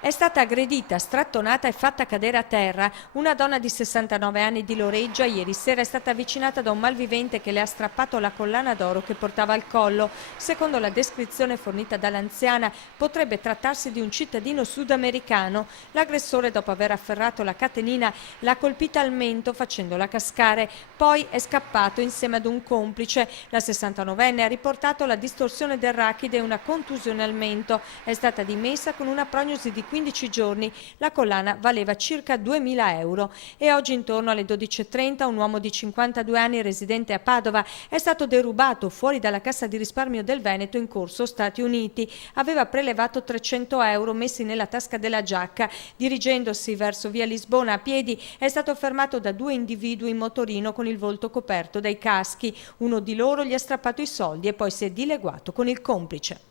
È stata aggredita, strattonata e fatta cadere a terra. Una donna di 69 anni di Loreggia ieri sera è stata avvicinata da un malvivente che le ha strappato la collana d'oro che portava al collo. Secondo la descrizione fornita dall'anziana, potrebbe trattarsi di un cittadino sudamericano. L'aggressore, dopo aver afferrato la catenina, l'ha colpita al mento facendola cascare. Poi è scappato insieme ad un complice. La 69enne ha riportato la distorsione del rachide e una contusione al mento. È stata dimessa con una prognosi di 15 giorni, la collana valeva circa 2.000 euro e oggi intorno alle 12.30 un uomo di 52 anni residente a Padova è stato derubato fuori dalla Cassa di risparmio del Veneto in corso Stati Uniti. Aveva prelevato 300 euro messi nella tasca della giacca. Dirigendosi verso via Lisbona a piedi è stato fermato da due individui in motorino con il volto coperto dai caschi. Uno di loro gli ha strappato i soldi e poi si è dileguato con il complice.